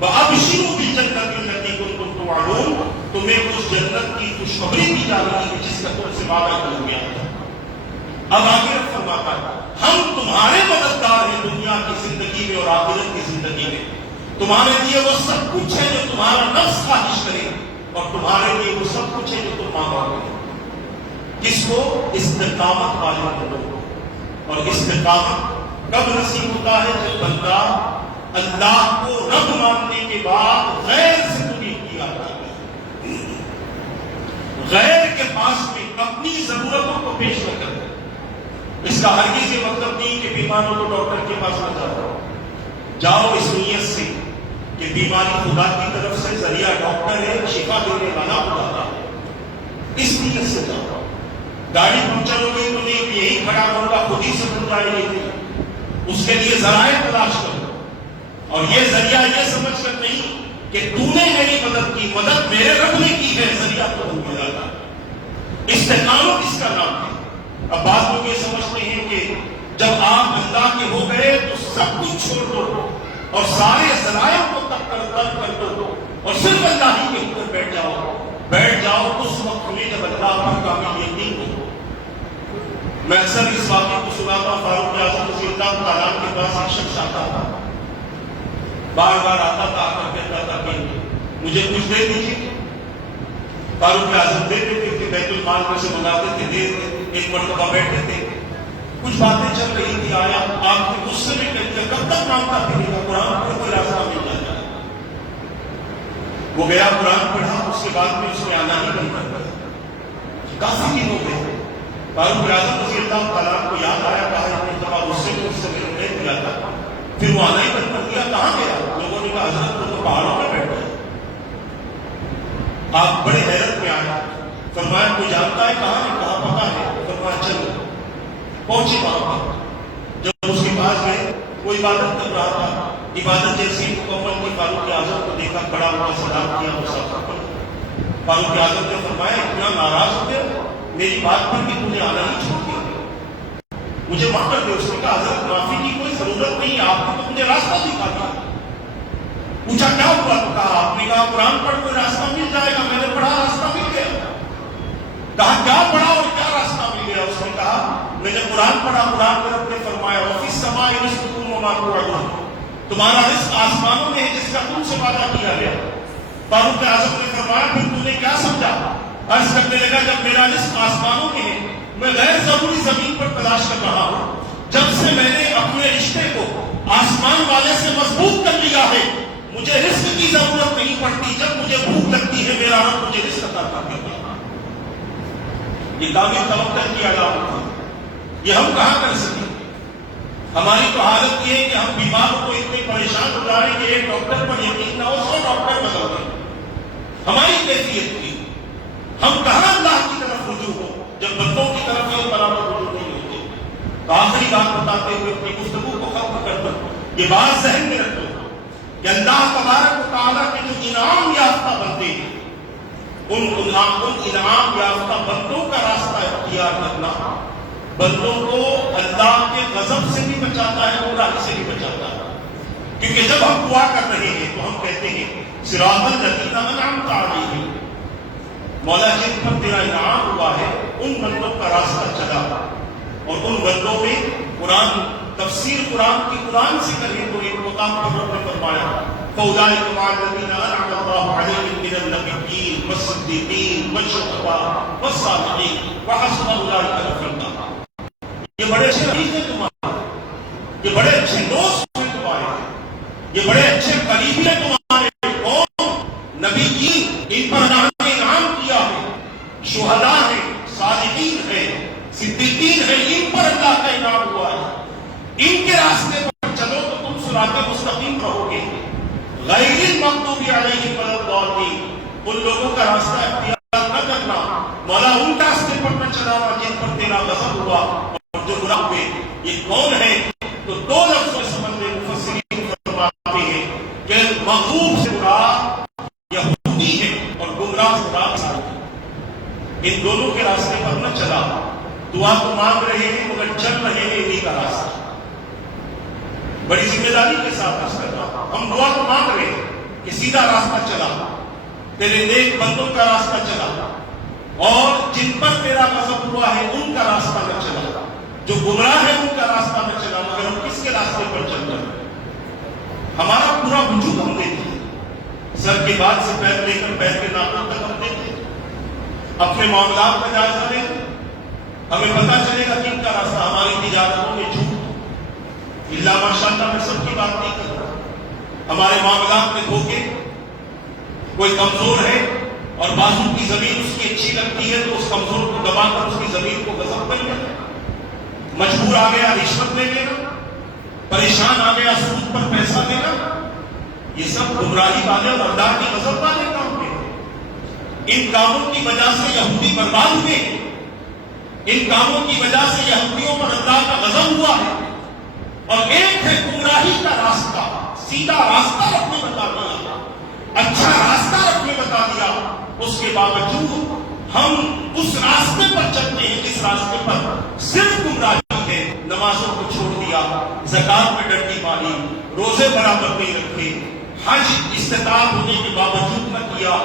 وَأَبْشِرُوا بِالْجَنَّةِ الَّتِي كُنتُمْ تُوعَدُونَ، تمہیں اس جنت کی خوشخبری دی جا رہی ہے جس کا تم سے وعدہ کیا گیا تھا۔ اب آگے فرماتا ہے ہم تمہارے مددگار ہیں دنیا کی زندگی میں اور آخرت کی زندگی میں، تمہارے لیے وہ سب کچھ ہے جو تمہارا نفس خواہش کرے، اور تمہارے لیے وہ سب کچھ ہے جو تم مانگو گے۔ کس کو؟ استقامت والے لوگوں کو۔ اور استقامت کب نصیب ہوتا ہے جب بندہ اللہ کو رب ماننے کے بعد غیر سے امید کیا ہے، غیر کے پاس میں اپنی ضرورتوں کو پیش نہ کرے۔ اس کا ہرگز یہ مطلب نہیں کہ بیماروں کو ڈاکٹر کے پاس نہ جاؤ، جاؤ اس نیت سے کہ بیماری خدا کی طرف سے ذریعہ ڈاکٹر ہے، شفا دینے والا خدا ہے، اس نیت سے جاؤ۔ گاڑی پنکچر ہو گئی تو نہیں یہی کھڑا ہوگا خود ہی سے بن جائے گی، اس کے لیے ذرائع تلاش کرو، اور یہ ذریعہ یہ سمجھ کر نہیں کہ تو نے میری مدد کی، مدد میرے رب نے کی ہے، ذریعہ تو ہو جاتا ہے۔ استقامت اس کا نام ہے۔ اب بعض لوگ یہ سمجھتے ہیں کہ جب آپ اللہ کے ہو گئے تو سب کچھ چھوڑ دو اور سارے ذرائع کو تک کر دو اور صرف اللہ ہی کے اوپر بیٹھ جاؤ اس وقت میں جب اللہ پر کامل یقین ہو۔ میں اکثر اس واقعے کو سناتا ہوں، فاروق اعظم رضی اللہ تعالیٰ کے پاس ایک شخص آتا تھا، بار بار آتا تھا، آ کر کہتا تھا کہ مجھے کچھ دے دیجیے۔ فاروق اعظم دے دیتے تھے، بیت المال میں سے منگاتے تھے، دے دیتے، ایک مرتبہ بیٹھتے تھے، کچھ باتیں چل رہی تھی، آیا آپ کے غصے میں کہتے کب تک مانگتا پھرے گا، قرآن پڑھ کوئی راستہ مل جاتا ہے۔ وہ گیا قرآن پڑھا، اس کے بعد میں اس میں آنا ہی بند کر دیا۔ کافی دن ہو گئے، فاروق اعظم رضی اللہ تعالیٰ کو یاد آیا، کہا مرتبہ غصے میں اس سے میں نے دیا تھا، پھر وہ آنا ہی بند کر دیا، کہاں گیا؟ لوگوں نے کہا حضرت وہ تو پہاڑوں میں بیٹھ گئے۔ آپ بڑے حیرت میں آئے، فرمایا کوئی جانتا ہے کہاں ہے؟ کہا پتا ہے۔ فرمایا چلو، پہنچے وہاں پر۔ جب اس کے پاس گئے، وہ عبادت کر رہا تھا، عبادت جیسی مکمل کی، فاروق اعظم کو دیکھا، کھڑا ہوا، سلام کیا، مسافر پر۔ فاروق اعظم نے فرمایا اتنا ناراض ہو گیا میری بات پر کہ تم نے آنا ہی چھوڑ دیا، مجھے معاف کر دے۔ اس نے کہا حضرت معافی کی کوئی ضرورت نہیں، آپ نے تو مجھے راستہ دکھا دیا۔ پوچھا کیا ہوا؟ تو کہا آپ نے کہا قرآن پڑھ کوئی راستہ مل جائے گا، میں نے پڑھا راستہ مل گیا۔ کہا کیا پڑھا اور کیا راستہ مل گیا؟ اس نے کہا میں نے قرآن پڑھا، قرآن میں رب نے فرمایا وَفِي السَّمَاءِ رِزْقُكُمْ وَمَا تُوعَدُونَ، تمہارا رزق آسمانوں میں ہے جس کا تم سے وعدہ کیا گیا۔ فاروق اعظم نے فرمایا پھر تم نے کیا سمجھا؟ عرض کرنے لگا جب میرا رزق آسمانوں میں ہے، میں غیر ضروری زمین پر تلاش کر رہا ہوں۔ جب سے میں نے اپنے رشتے کو آسمان والے سے مضبوط کر لیا ہے، مجھے رزق کی ضرورت نہیں پڑتی، جب مجھے بھوک لگتی ہے میرا رب مجھے رزق عطا کرتا ہے۔ یہ کامل توکل کی علامت ہے، یہ ہم کہاں کر سکیں؟ ہماری تو حالت یہ ہے کہ ہم بیمار کو اتنے پریشان ہو جائیں کہ ایک ڈاکٹر پر یقین نہ ہو 100 ڈاکٹر بدل دیں۔ ہماری کیفیت کی ہم کہاں اللہ کی طرف رجوع ہو جب بندوں کی طرف یہ برابر رجوع نہیں ہوتے۔ تو آخری بات بتاتے ہوئے اپنی گفتگو کو ختم کر دو، یہ بات ذہن میں رکھ لو کہ اللہ تبارک و تعالیٰ کے جو انعام یافتہ بندے ہیں، ان انعام یافتہ بندوں کا راستہ اختیار کرنا بندوں کو اللہ کے غضب سے بھی بچاتا ہے، گمراہی سے بھی بچاتا ہے۔ کیونکہ جب ہم دعا کر رہے ہیں تو ہم کہتے ہیں صراط الذین انعمت علیہم، مولا جن پر تیرا انعام ہوا ہے ان بندوں کا راستہ چلا، اور ان بندوں میں قرآن تفسیر قرآن کی قرآن سے کریں تو ایک مقام پر رب نے فرمایا فَأُولَٰئِکَ مَعَ الَّذِینَ أَنْعَمَ اللَّهُ عَلَیْہِم مِّنَ النَّبِیِّینَ وَالصِّدِّیقِینَ وَالشُّہَدَاءِ وَالصَّالِحِینَ وَحَسُنَ أُولَٰئِکَ رَفِیقًا۔ یہ بڑے اچھے عزیز ہیں تمہارے، یہ بڑے اچھے دوست ہیں تمہارے، یہ بڑے اچھے قریبی ہیں تمہارے، قوم نبیین ان پر اللہ نے انعام کیا ہے، شہداء ہیں، صالحین ہیں، صدیقین ہیں، ان پر اللہ کا انعام ہوا ہے۔ ان کے راستے پر چلو تو تم صراط مستقیم رہو گے۔ غیر المغضوب علیہم ولا الضالین، ان لوگوں کا راستہ اختیار نہ کرنا، مولا ان راستے پر نہ چلانا جن پر تیرا غضب ہوا اور جو گناہ ہوئے۔ یہ کون ہے؟ تو دو لفظوں سے سمجھ لیں، مفسرین فرماتے ہیں کہ مغضوب سے مراد یہودی ہے اور گمراہ سے مراد عیسائی ہے۔ ان دونوں کے راستے پر نہ چلا۔ دعا تو مانگ رہے ہیں مگر چل رہے ہیں انہی کا راستہ۔ بڑی ذمہ داری کے ساتھ عرض کر رہا ہوں، ہم دعا تو مانگ رہے ہیں کہ سیدھا راستہ چلا، تیرے نیک بندوں کا راستہ چلا، اور جن پر تیرا غضب ہوا ہے ان کا راستہ نہ چلا، جو گمراہ ہے ان کا راستہ نہ چلا، مگر ہم کس کے راستے پر چل رہے ہیں؟ ہمارا پورا وجود ہم دیتے ہیں، سر کے بعد سے پیر لے کر پیر کے ناخن تک ہم دیتے ہیں۔ اپنے معاملات کا جائزہ لیں، ہمیں پتہ چلے گا کہ ان کا راستہ، ہماری تجارتوں میں جھوٹ، انشاءاللہ میں سب کی بات نہیں کر رہا. ہمارے معاملات میں دھوکے، کوئی کمزور ہے اور بازو کی زمین اس کی اچھی لگتی ہے تو اس کمزور کو دبا کر اس کی زمین کو غصب کر لینا، مجبور آ گیا رشوت لے لینا، پریشان آ گیا سود پر پیسہ لینا. یہ سب گمراہی والے اور اللہ کی غضب والے کام ہیں. ان کاموں کی وجہ سے یہودی برباد ہوئے، ان کاموں کی وجہ سے یہودیوں پر اللہ کا غضب ہوا ہے. اور ایک ہے گمراہی کا راستہ، سیدھا راستہ رب نے بتا دیا، اچھا راستہ رب نے بتا دیا، اس کے باوجود ہم اس راستے پر چلتے ہیں جس راستے پر صرف گمراہی ہے. نمازوں کو چھوڑ دیا، زکات میں ڈنڈی ماری، روزے برابر نہیں رکھے، حج استطاعت ہونے کے باوجود نہ کیا،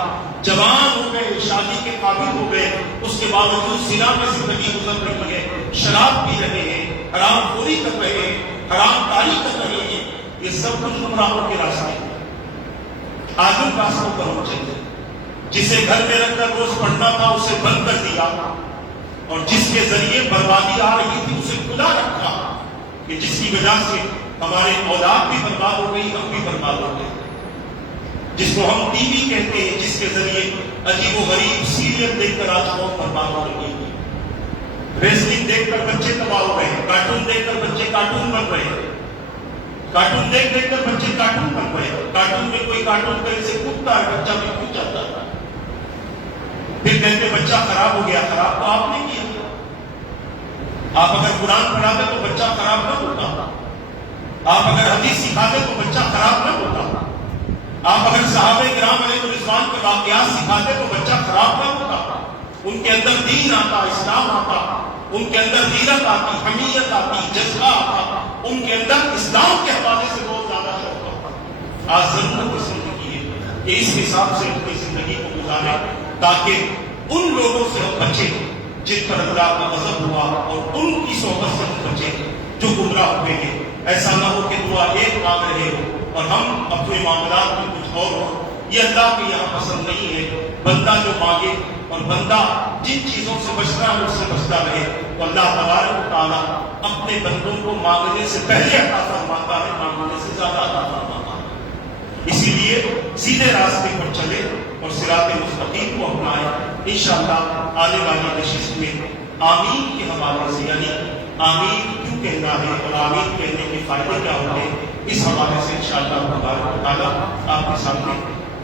جوان ہو گئے، شادی کے قابل ہو گئے، اس کے باوجود زنا میں زندگی گزر رہی ہے، شراب پی رہے ہیں، حرام خوری کر رہے ہیں، حرام کاری کر رہے ہیں. یہ سب کچھ گمراہوں کے راستے ہیں. عادل راستوں پر ہم چلتے، جسے گھر میں رکھ کر روز پڑھنا تھا اسے بند کر دیا، اور جس کے ذریعے بربادی آ رہی تھی اسے کھلا رکھا کہ جس کی وجہ سے ہمارے اولاد بھی برباد ہو گئی، ہم بھی برباد ہو گئے. جس کو ہم ٹی وی کہتے ہیں، جس کے ذریعے عجیب و غریب سیریل دیکھ کر آج قوم برباد ہو رہی ہے. ریسلنگ دیکھ کر بچے تباہ ہو رہے ہیں، کارٹون دیکھ کر بچے کارٹون بن رہے ہیں، کارٹون دیکھ کر بچے کارٹون بن رہے ہیں. کارٹون میں کوئی کارٹون کہیں سے کودتا ہے، بچہ بھی کود جاتا ہے. پھر کہتے بچہ خراب ہو گیا. خراب تو آپ نے کیا. آپ اگر قرآن پڑھاتے تو بچہ خراب نہ ہوتا، آپ اگر حدیث سکھاتے تو بچہ خراب نہ ہوتا، آپ اگر صحابہ کرام علیہ رضوان کے واقعات سکھاتے تو بچہ خراب نہ ہوتا. ان کے اندر دین آتا، اسلام آتا، ان کے اندر غیرت آتی، حمیت آتی، جذبہ آتا، ان کے اندر اسلام کے حوالے سے بہت زیادہ شوق ہوتا. آج ضرورت اس زندگی ہے کہ اس حساب سے اپنی زندگی کو گزارے تاکہ ان لوگوں سے ہم بچیں جن پر اللہ کا غضب ہوا، اور ان کی صحبت سے ہم بچیں جو گمراہ ہوئے ہیں. ایسا نہ ہو کہ دعا ایک مانگ رہے ہو اور ہم اپنے معاملات میں کچھ اور ہو. یہ اللہ کے یہاں پسند نہیں ہے. بندہ جو مانگے اور بندہ جن چیزوں سے بچنا ہے اس سے بچتا رہے تو اللہ تبارک و تعالیٰ اپنے بندوں کو مانگنے سے پہلے عطا فرماتا ہے، مانگنے سے زیادہ عطا فرماتا ہے. اسی لیے سیدھے راستے پر چلے اور صراط مستقیم کو اپنائیں. انشاءاللہ آنے والی نشست میں آمین کے حوالے سے، یعنی آمین کیوں کہنا ہے اور آمین کہنے کے فائدے کیا ہوتے ہیں، اس حوالے سے انشاءاللہ تبارک و تعالیٰ آپ کے سامنے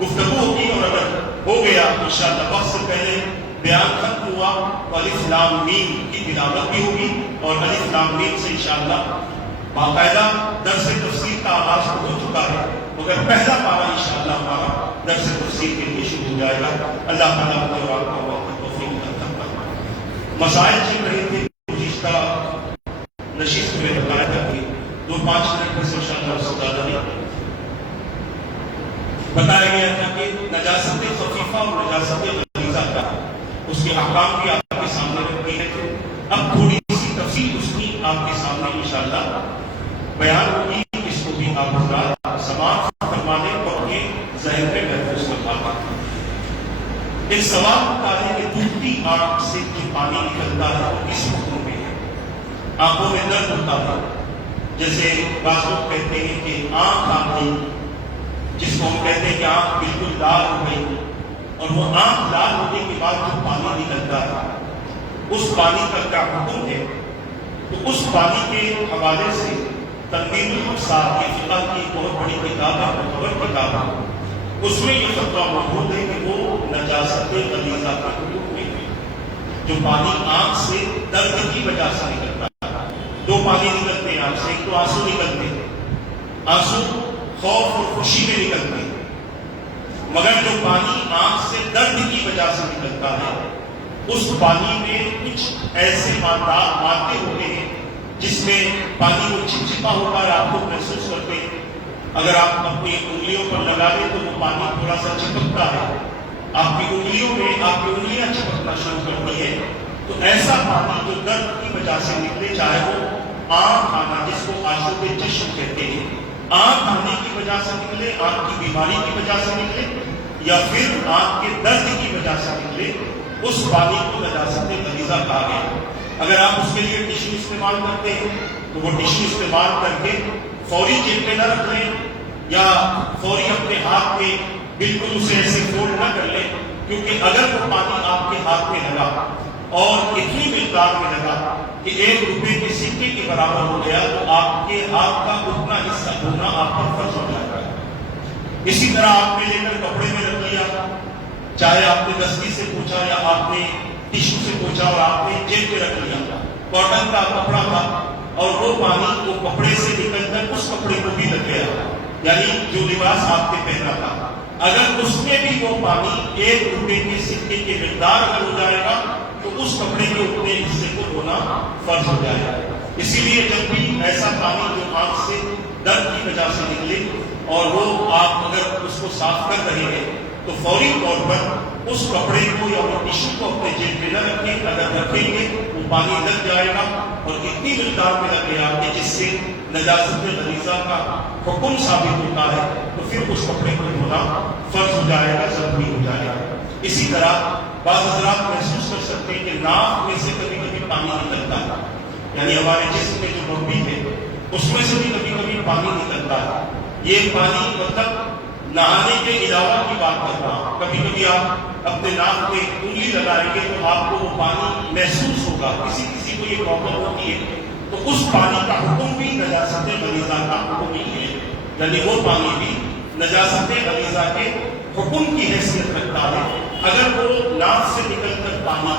گفتگو ہوگی. اور اگر ہو گیا انشاءاللہ وقت سے پہلے بیان ختم ہوا تو الف لام میم کی تلاوت بھی ہوگی، اور الف لام میم سے انشاءاللہ باقاعدہ درس تفسیر کا آغاز ہو چکا ہے، مگر پہلا پارہ انشاءاللہ ہمارا درس تفسیر کے لیے شروع ہو جائے گا. اللہ تعالیٰ مجھے اور آپ کو وقت توفیق عطا فرمائے. مسائل چل رہے تھے گزشتہ نشست میں، بتایا تھا کہ 2-5 منٹ میں سے انشاءاللہ اس سے زیادہ نہیں. بتایا گیا تھا کہ نجاست خفیفہ اور نجاست غلیظہ کا اس کے احکام بھی آپ کے سامنے رکھے ہیں. اب تھوڑی سی تفصیل اس کی آپ کے سامنے انشاءاللہ بیان ہوگی. اس کو بھی آپ حضرات سماعت فرما لیں اور اپنے ذہن میں محفوظ فرما لیں. ایک سوال ہوتا ہے کہ ڈوبتی آنکھ سے جو پانی نکلتا ہے وہ کس حکم میں ہے؟ آنکھوں میں درد ہوتا ہے، جیسے بعض لوگ کہتے ہیں کہ آنکھ آ گئی، جس کو ہم کہتے ہیں کہ آنکھ بالکل لال ہو گئی، اور وہ آنکھ لال ہونے کے بعد جو پانی نکلتا ہے اس پانی کا کیا حکم ہے؟ تو اس پانی کے حوالے سے تنویر الابصار کی فقہ کی بہت بڑی کتاب ہے، معتبر کتاب ہے. اس میں یہ فتویٰ موجود ہے کہ وہ نجاست غلیظہ کا حکم ہے. جو پانی آنکھ سے درد کی وجہ سے نکلتا ہے، 2 پانی نکلتے ہیں آنکھ سے. ایک تو آنسو نکلتے ہیں، آنسو خوف اور خوشی میں نکلتے ہیں، مگر جو پانی آنکھ سے درد کی وجہ سے نکلتا ہے اس پانی میں کچھ ایسے مادے ہوتے ہیں جس میں پانی وہ چپچپا ہوتا ہے، آپ کو محسوس کرتے ہیں. اگر آپ اپنی انگلیوں پر لگا دیں تو وہ پانی تھوڑا سا چپکتا ہے، آپ کی انگلیوں میں آپ کی انگلیاں چپکنا شروع کرتی ہے. تو ایسا پانی جو درد کی وجہ سے نکلے، چاہے وہ آنکھ آنا جس کو آشوب چشم کہتے ہیں، آنکھ آنے کی وجہ سے نکلے، آنکھ کی بیماری کی وجہ سے نکلے، یا پھر آنکھ کے درد کی وجہ سے نکلے، اس پانی کو نجاست غلیظہ کہا گیا. اگر آپ اس کے لیے ٹشو استعمال کرتے ہیں تو وہ ٹشو استعمال کر کے فوری جیب میں نہ رکھ لیں یا فوری اپنے ہاتھ میں بالکل اسے ایسے فولڈ نہ کر لیں، کیونکہ اگر وہ پانی آپ کے ہاتھ میں لگا اور اتنی مقدار میں لگا کہ 1 روپے کے سکے کے برابر ہو گیا تو آپ کے ہاتھ کا اتنا حصہ دھونا آپ پر فرض ہو جائے گا۔ اسی طرح آپ نے لے کر کپڑے میں رکھ لیا، چاہے آپ نے دستی سے پوچھا یا آپ نے ٹشو سے پوچھا اور آپ نے جیب میں رکھ لیا، کاٹن کا کپڑا تھا اور وہ پانی وہ کپڑے سے نکل کر اس کپڑے کو بھی لگ گیا، یعنی جو لباس آپ نے پہنا تھا، اگر اس میں بھی وہ پانی 1 روپے کے سکے کی مقدار اگر ہو جائے گا تو اس کپڑے کے اتنے حصے کو دھونا فرض ہو جائے گا۔ اسی لیے جب بھی ایسا پانی جو آنکھ سے درد کی وجہ سے نکلے اور وہ آپ اگر اس کو صاف کر رہے ہیں تو فوری طور پر اس کپڑے کو یا وہ ٹشو کو اپنے جیب میں نہ رکھیں، اگر رکھیں گے وہ پانی لگ جائے گا اور اتنی مقدار میں لگ گیا کہ جس سے نجاست غلیظہ کا حکم ثابت ہوتا ہے تو پھر اس کپڑے کو دھونا فرض ہو جائے گا، ضروری ہو جائے گا۔ اسی طرح بعض حضرات محسوس کر سکتے ہیں کہ ناک میں سے کبھی کبھی پانی نکلتا ہے، یعنی ہمارے جسم میں جو بمبی ہے اس میں سے بھی کبھی کبھی پانی نکلتا ہے۔ یہ پانی مطلب نہانے کے علاوہ کی بات کر رہا ہوں، کبھی کبھی آپ اپنے ناک میں انگلی لگائیں گے تو آپ کو وہ پانی محسوس ہوگا، کسی کسی کو یہ پرابلم ہوتی ہے، تو اس پانی کا حکم بھی نجاست غلیظہ کا حکم ہی ہے، یعنی وہ پانی بھی نجاست غلیظہ کے حکم کی حیثیت رکھتا ہے۔ اگر وہ ناک سے نکل کر پانی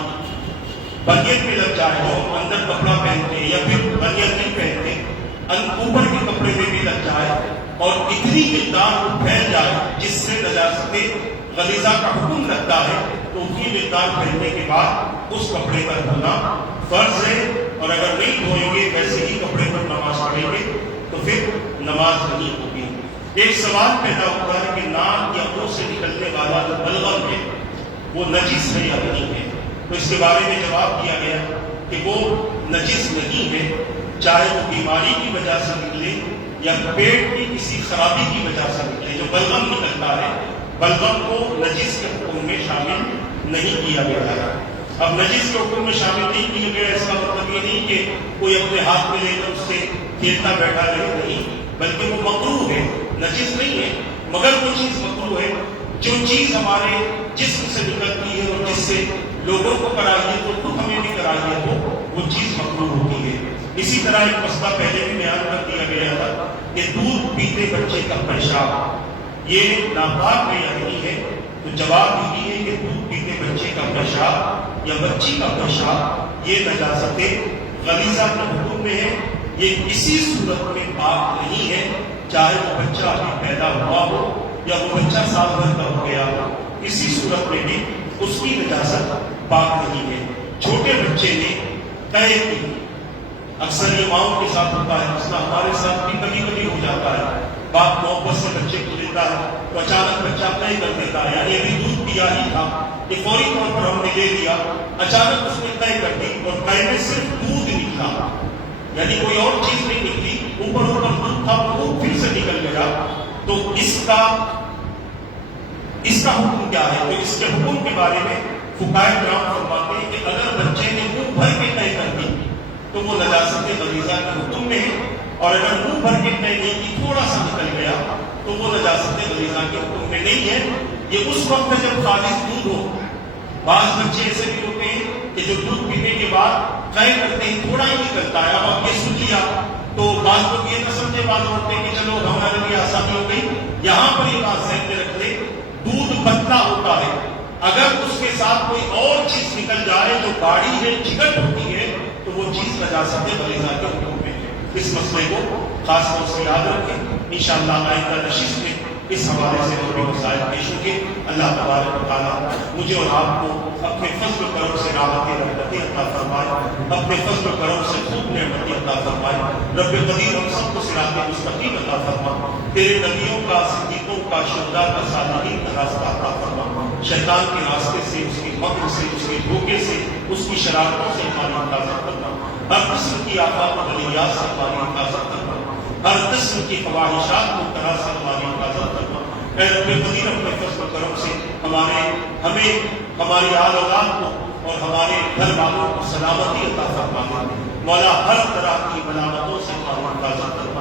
بنیت میں لگ جائے ہو، اندر کپڑا پہنتے یا پھر بنیت نہیں پہنتے، اوپر کے کپڑے میں بھی لگ جائے اور اتنی مقدار وہ پھیل جائے جس سے نجاست غلیظہ کا حکم رکھتا ہے تو اتنی مقدار پھیلنے کے بعد اس کپڑے پر دھونا فرض ہے، اور اگر نہیں دھوئیں گے ویسے ہی کپڑے پر نماز پڑھیں گے تو پھر نماز نہیں ہوگی۔ ایک سوال پیدا ہوتا ہے کہ ناک یا منہ سے نکلنے والا جو بلغم ہے وہ نجس ہے یا نہیں ہے، تو اس کے بارے میں جواب دیا گیا کہ وہ نجس نہیں ہے، چاہے وہ بیماری کی وجہ سے نکلے یا پیٹ کی کسی خرابی کی وجہ سے نکلے۔ جو بلغم نکلتا ہے بلغم کو نجس کے حکم میں شامل نہیں کیا گیا ہے۔ اب نجس کے حکم میں شامل نہیں کیا گیا اس کا مطلب یہ نہیں کہ کوئی اپنے ہاتھ میں لے کر اس سے کھیلتا بیٹھا رہے، نہیں، بلکہ وہ مکروہ ہے، نجس نہیں ہے، مگر وہ چیز مکروہ ہے جو چیز ہمارے جسم سے نکلتی ہے اور جس سے لوگوں کو کرائیے تو خود ہمیں بھی کرائیے تو وہ چیز مکروہ ہوتی ہے۔ اسی طرح ایک مسئلہ پہلے بھی بیان کر دیا گیا تھا کہ دودھ پیتے بچے کا پیشاب یہ ناپاک ہے یا نہیں ہے، تو جواب یہی ہے کہ دودھ پیتے بچے کا پیشاب یا بچی کا پیشاب یہ نجاست غلیظہ کے حکم میں ہے، یہ کسی صورت میں پاک نہیں ہے، چاہے وہ بچہ ابھی پیدا ہوا ہو یا وہ بچہ سال بھر کا ہو گیا ہو، کسی صورت میں بھی اس کی نجاست پاک نہیں ہے۔ چھوٹے بچے نے طے کی، اکثر یہ ماؤں کے ساتھ ہوتا ہے، مسئلہ ہمارے ساتھ بھی کبھی کبھی ہو جاتا ہے، باپ محبت سے بچے کو دیتا ہے تو اچانک بچہ طے کر دیتا ہے، یعنی ابھی دودھ پیا ہی تھا کہ فوری طور پر ہم نے دے دیا، اچانک اس نے طے کر دی اور طے میں صرف دودھ نکلا، یعنی کوئی اور چیز نہیں نکلی، اوپر دودھ تھا وہ پھر سے نکل گیا، تو اس کا حکم کیا ہے؟ تو اس کے حکم کے بارے میں فقہائے کرام فرماتے ہیں کہ اگر بچے نے منہ بھر کے طے کر دی تو وہ نجاست غلیظہ کے حکم میں ہے، اور اگر منہ بھر کے طے نہیں کی تھوڑا سا نکل گیا تو وہ نجاست غلیظہ کے حکم میں نہیں ہے۔ یہ اس وقت جب خالص دودھ ہو، بعض بچے ایسے بھی ہوتے ہیں کہ جو دودھ پینے کے بعد طے کرتے ہیں تھوڑا ہی نکلتا ہے، اب آپ یہ سن لیا تو بعض لوگ یہ نہ سمجھے، بعض ہوتے ہیں کہ چلو ہمارے لیے آسانی ہو گئی، یہاں پر یہ بات ذہن میں رکھ لے، دودھ پتلا ہوتا ہے، اگر اس کے ساتھ کوئی اور چیز نکل جائے جو گاڑی ہے، چکٹ ہوتی ہے، تو وہ چیز نجاست غلیظہ کے حکم میں ہے۔ اس مسئلے کو خاص طور سے یاد رکھیں، انشاءاللہ آئندہ نشست میں اس حوالے سے اور بھی مسائل پیش ہوں گے۔ اللہ تبارک و تعالیٰ مجھے اور آپ کو اپنے فضل و کرم سے راحت رحمتیں عطا فرمائے، اپنے فضل و کرم سے خوب نعمتیں عطا فرمائے۔ رب قدیر ہم سب کو صراط مستقیم عطا فرما، تیرے نبیوں کا، صدیقوں کا، شہداء کا، صالحین کا راستہ عطا فرما، شیطان کے راستے سے، اس کے مکر سے، اس کے دھوکے سے، اس کی شرارتوں سے ہماری حفاظت کرنا، ہر قسم کی آفات و بلیات سے ہماری حفاظت کرنا، ہر قسم کی خواہشات مبتلا سے ہماری حفاظت کرنا۔ اے رب قدیر اپنے فضل و کرم سے ہمیں ہماری آل اولاد کو اور ہمارے گھر والوں کو سلامتی عطا فرما۔ مولا ہر طرح کی ملامتوں سے ہماری حفاظت کرنا،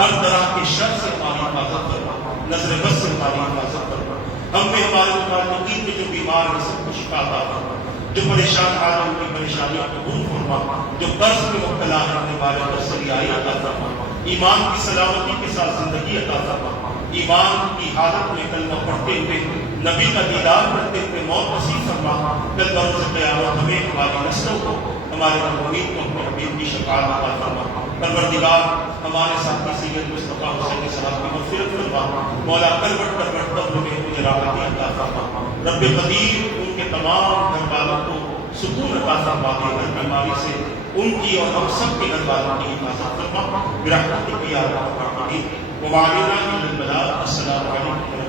ہر طرح کی شر سے ہماری حفاظت فرما، نظر بد سے ہماری حفاظت فرما، ہم میں ہمارے متعلقین میں جو بیمار ہیں سب کو شفا عطا فرما، جو پریشان آ رہے ان کی پریشانیوں کو دور فرما، جو قرض میں مبتلا ہے اپنے بارے پر سریائی عطا فرما، ایمان کی سلامتی کے ساتھ زندگی عطا فرما، ایمان کی حالت میں کلمہ پڑھتے ہوئے نبی کا دیدار کرتے ہوئے موت نصیب فرما، کل بروز قیامت ہمیں ہماری نسلوں کو ہمارے مرحومین کو اپنے حبیب کی شفاعت عطا فرما۔ پروردگار ہمارے ساتھی سید مصطفیٰ حسین صاحب کی مغفرت فرما، مولا کروٹ قبر میں انہیں راحتی عطا فرما، رب قدیر ان کے تمام گھر والوں کو سکون عطا فرما دے، ہر بیماری سے ان کی اور ہم سب کے گھر والوں کی حفاظت فرما برحمتک یا ارحم الراحمین۔ وعلینا من البلاء۔ السلام علیکم۔